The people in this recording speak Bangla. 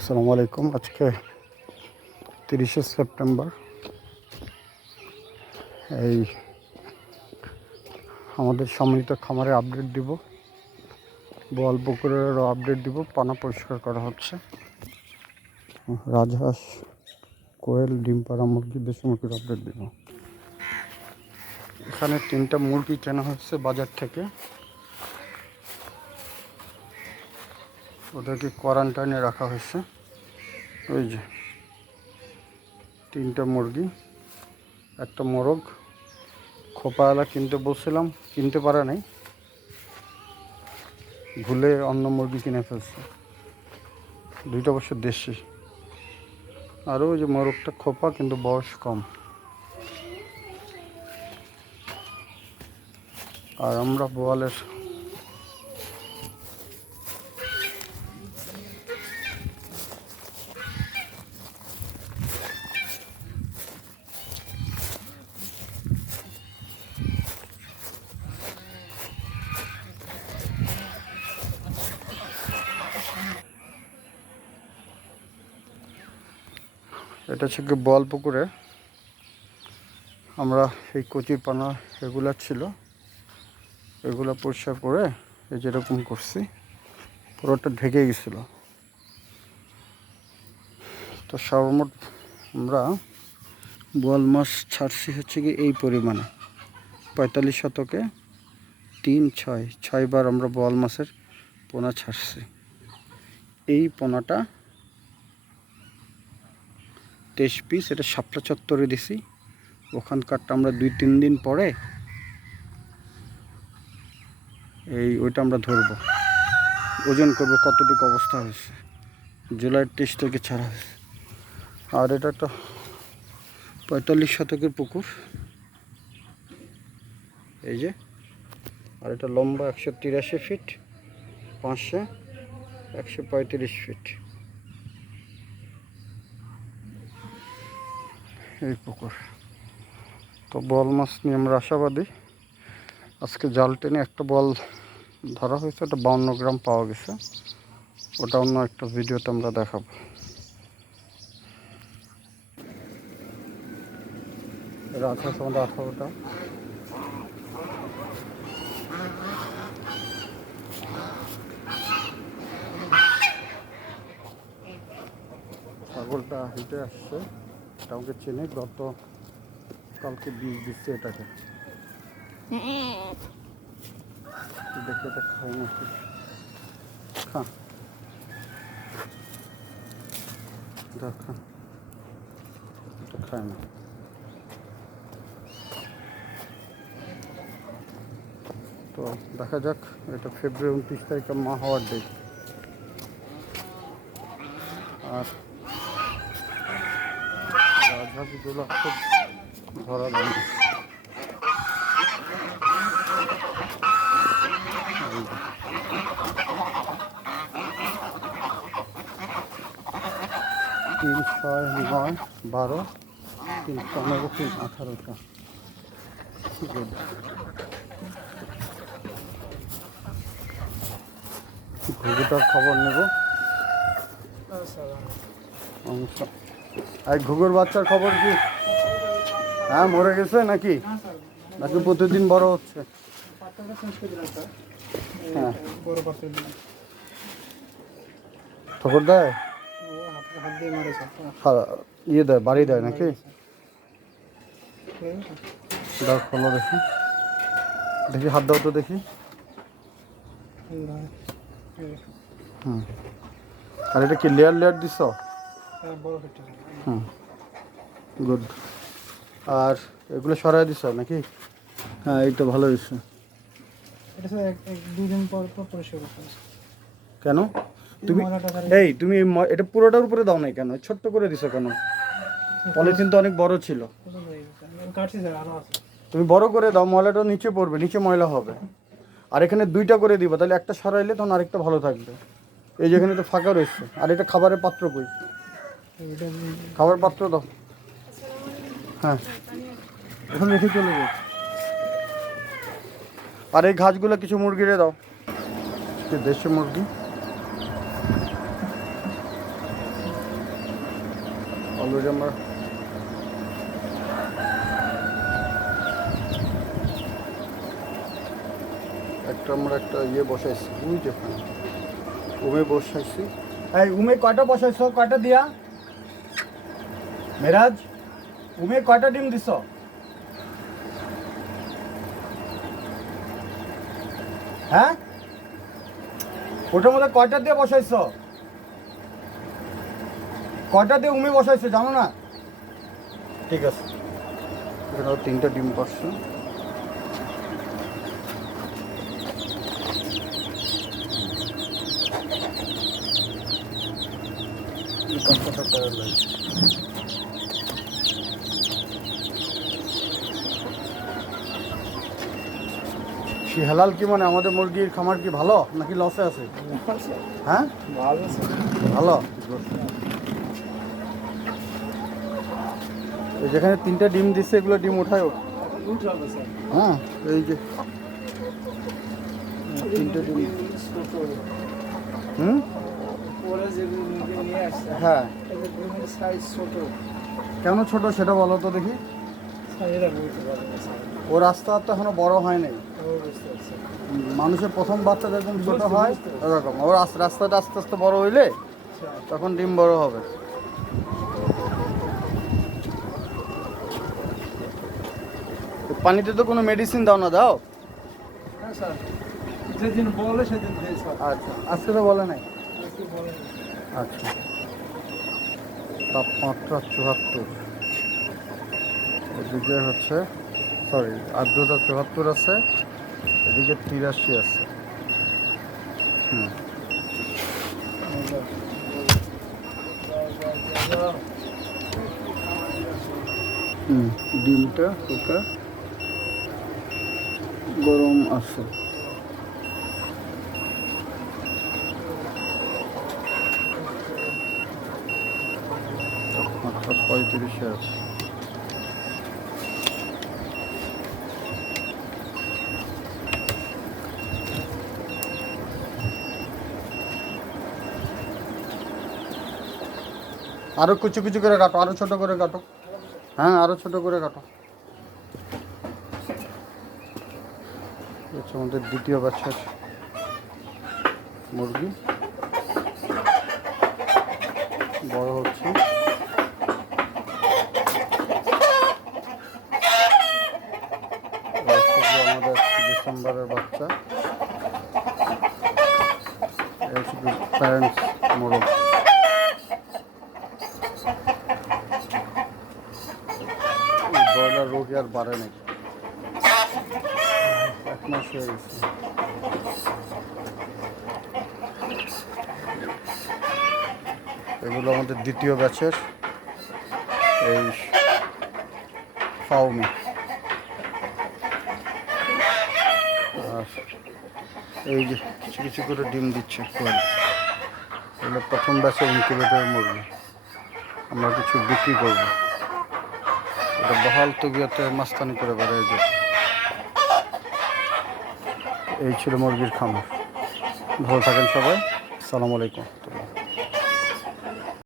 আসসালামু আলাইকুম। আজকে 30শে সেপ্টেম্বর। এই আমাদের সম্মিলিত খামারে আপডেট দিব, বোয়াল পুকুরেরও আপডেট দিব। পানা পরিষ্কার করা হচ্ছে। রাজহাঁস, কোয়েল, ডিম পাড়া মুরগি, দেশি মুরগির আপডেট দিব। এখানে 3টা মুরগি কেনা হচ্ছে বাজার থেকে। ওদেরকে কোয়ারেন্টাইনে রাখা হয়েছে। ওই যে 3টা মুরগি, একটা মোরগ। খোপাওয়ালা কিনতে বলছিলাম, কিনতে পারে নাই, ভুলে অন্য মুরগি কিনে ফেলছে। 2টা অবশ্য দেশি। আরও ওই যে মোরগটা খোপা, কিন্তু বয়স কম। আর আমরা বোয়ালের এটা হচ্ছে কি বোয়াল পুকুরে আমরা এই কচির পানা এগুলা ছিল, এগুলা পরিষ্কার করে এই যেরকম করছি, পুরোটা ঢেকে গেছিল। তো সর্বমোট আমরা বোয়াল মাছ ছাড়ছি হচ্ছে কি এই পরিমাণে। 45 শতকে 6বার আমরা বোয়াল মাছের পোনা ছাড়ছি। এই পোনাটা 23 পিস, এটা শাপলা চত্বরে দিছি। ওখানকারটা আমরা 2-3 দিন পরে ওইটা আমরা ধরবো, ওজন করবো কতটুকু অবস্থা হয়েছে। জুলাই 23 থেকে ছাড়া হয়েছে। আর এটা একটা 45 শতকের পুকুর, এই যে। আর এটা লম্বা 183 ফিট, 135 ফিট এই পুকুর। তো বোয়াল মাছ নিয়ে আমরা আশাবাদী। আজকে জাল টেনে একটা বোয়াল ধরা হয়েছে, ওটা 52 গ্রাম পাওয়া গেছে। ওটা অন্য একটা ভিডিওতে আমরা দেখাবো। রাজহাঁস আমাদের 18টা। ছাগলটা হেঁটে আসছে, এটা আমাকে চেনে, কালকে বীজ দিচ্ছে এটাকে। দেখে এটা খায় নাকি, খা দেখা, এটা খায় না। তো দেখা যাক, এটা ফেব্রুয়ারি 29 তারিখে মা হওয়ার ডেট। আর রাজহাঁসগুলো খুব ধরা দাম। 3, 6, 9, 12, 3, 15, 3, 18টা। ঘুঘুটার খবর নেব। আর ঘুঘুর বাচ্চার খবর কি? হ্যাঁ, মরে গেছে নাকি? নাকি প্রতিদিন বড় হচ্ছে? হ্যাঁ, ঠোকর দেয়, ইয়ে দেয়, বাড়ি দেয় নাকি? দাও, খোলো দেখি, দেখি হাত দাও তো দেখি। হুম। আর এটা কি লেয়ার লেয়ার দিছ? হুম, গুড। আর এগুলো সরাই দিছ নাকি? হ্যাঁ, এই তো ভালো হয়েছে। কেন তুমি তুমি এটা পুরোটার উপরে দাও নাই কেন? ছোট্ট করে দিছো কেন? পলিথিন তো অনেক বড় ছিল। তুমি বড় করে দাও, ময়লাটা নিচে পড়বে, নিচে ময়লা হবে। আর এখানে 2টা করে দিবা, তাহলে একটা সরাইলে তখন আরেকটা ভালো থাকবে। এই যেখানে তো ফাঁকা রয়েছে। আর এটা খাবারের পাত্র কই? খাবার পাত্র দাও। হ্যাঁ, এখন রেখে চলে যাও। আর এই ঘাসগুলো কিছু মুরগিরে দাও, দেশি মুরগি। অলরেডি আমরা একটা ইয়ে বসাইছি, ওই যেখানে উমে বসাইছি। এই উমে কয়টা বসাইছো, কয়টা দিয়া? মেরাজ, উমে কয়টা ডিম দিছ? হ্যাঁ, ওটার মধ্যে কয়টা দিয়ে বসাইছো? কয়টা দিয়ে উমে বসাইছো জানো না? ঠিক আছে, এখানে 3টা ডিম বসছে। হালাল কি মানে আমাদের মুরগির খামার কি ভালো নাকি লসে আছে? হ্যাঁ ভালো। যেখানে 3টা ডিম দিচ্ছে এগুলো ডিম উঠায়। হ্যাঁ এই যে 3টা ডিম। হ্যাঁ কেন ছোট সেটা বলো তো দেখি। ও রাস্তা তো এখনো বড় হয় নাই। মানুষের প্রথম বাচ্চা যখন ছোট হয় ওরকম ওর রাস্তাটা আস্তে আস্তে বড় হইলে তখন ডিম বড় হবে। পানিতে তো কোনো মেডিসিন দাও না? দাও। যেদিন বলে সেদিন। আচ্ছা, আজকে তো বলে নাই। আচ্ছা, তাপমাত্রা 74, এদিকে হচ্ছে সরি আর্দ্রতা 74 আছে, এদিকে 83 আছে। ডিমটা ওটা গরম আছে। তাপমাত্রা 35-এ আছে। আরো কুচু কুচু করে কাটো, আরো ছোট করে কাটো। হ্যাঁ আরো ছোট করে কাটো। হচ্ছে আমাদের দ্বিতীয় বাচ্চার মুরগি, বড় হচ্ছে। আমাদের ডিসেম্বরের বাচ্চা, প্যারেন্টস মোরগ। ব্রয়লার রোগী আর বাড়ে নাই, 1 মাস হয়ে গেছে। এগুলো আমাদের দ্বিতীয় ব্যাচের এই ফাউমি। আর এই যে কিছু কিছু করে ডিম দিচ্ছে। এগুলো প্রথম ব্যাচের ইনকিউবেটর মুরগি, আমরা কিছু বিক্রি করবো। এটা বহাল তবিয়তে মাস্তানি করে বেড়ায় যে। এই ছিল মুরগির খামার। ভালো থাকেন সবাই, আসসালামু আলাইকুম।